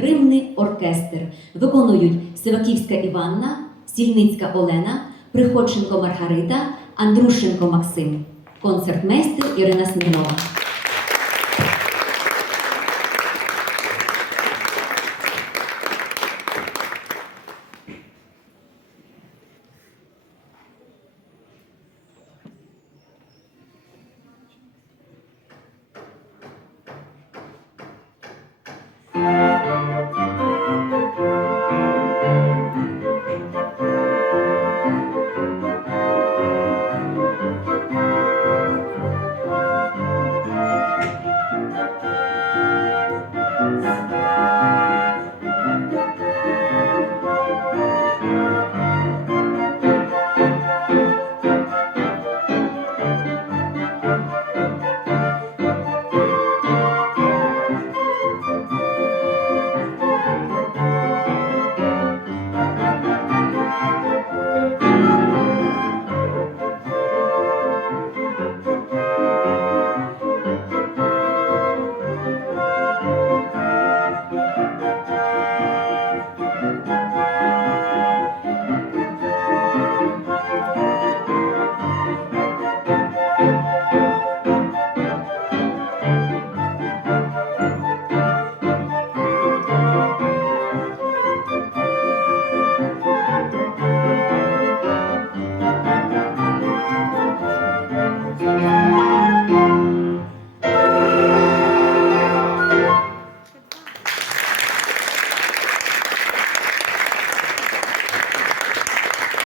гримний оркестр. Виконують Сиваківська Іванна, Сільницька Олена, Приходченко Маргарита, Андрушенко Максим. Концертмейстер Ірина Смірнова.